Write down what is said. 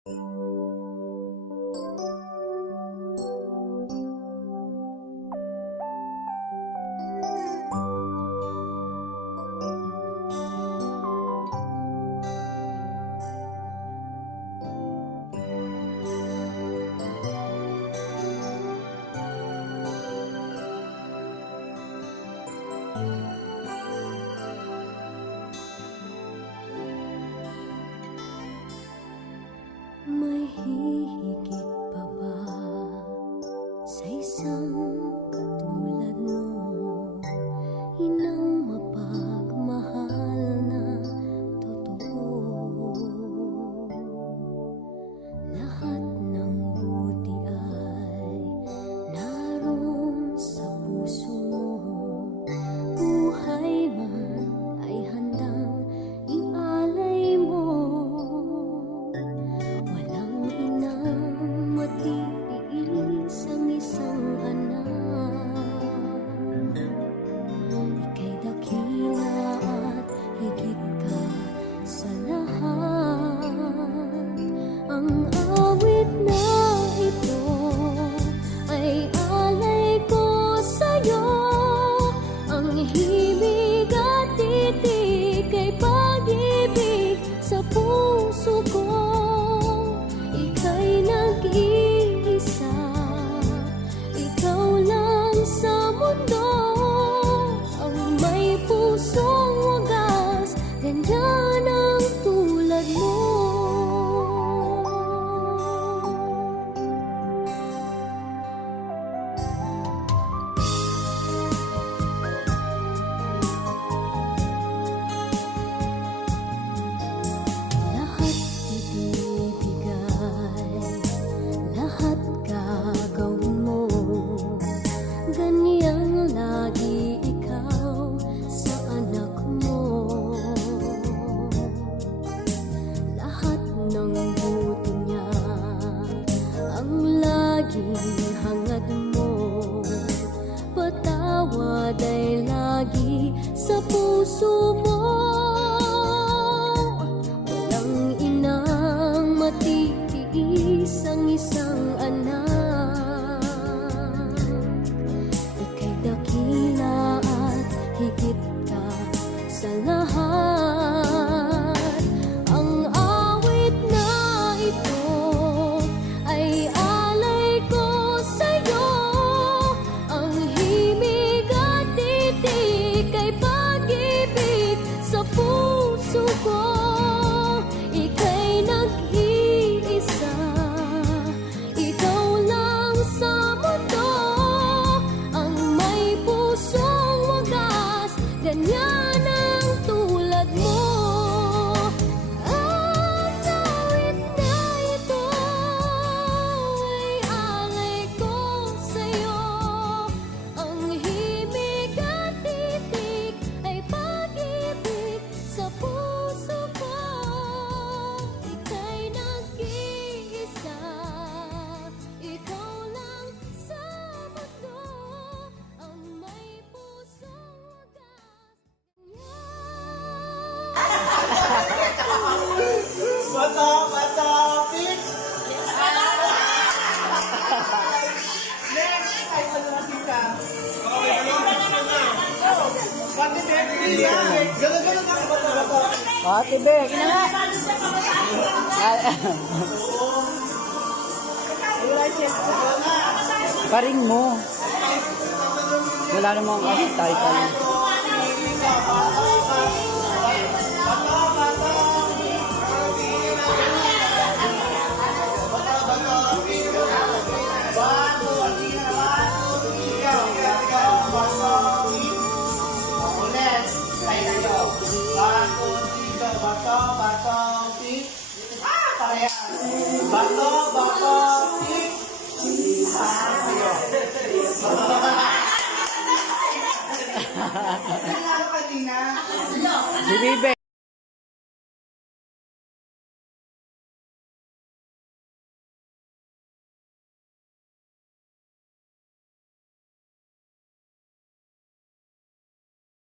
May hihigit pa ba sa isang katulad mo? Inang mapagmahal na totoo. Lahat ng buti ay naroon sa puso mo. Buhay man ay handang ialay mo. Matitiis ang isang anak. Ika'y dakila at higit ka sa lahat. Ang awit na ito ay alay ko sa'yo. Ang himig at titig ay pag-ibig sa puso ko. Ika'y nag-iisa, ikaw lang sa mundo. Ang may pusong wagas, ganyan ang tulad mo. Hangad mo, patawad ay lagi sa puso mo. Walang inang matitiis ang isang anak. Ika'y dakila at higit ka sa lahat. Ang awit na ito ay puso ko. Ika'y nag-iisa, ikaw lang sa mundo. Ang may pusong wagas, ganyan ang tulad mo. Ang awit na ito ay alay ko sa'yo. Ang himig at titig ay pag-ibig sa puso ko. Ika'y nag-iisa, ikaw lang sa mundo. Ang may pusong wagas, Bata, pitch! Next! Ay, ano natin ka? Pati Bek, gano'n ako bata. Pati Bek, ina nga. Paring mo. Wala namang title. Bato, Si Bibe.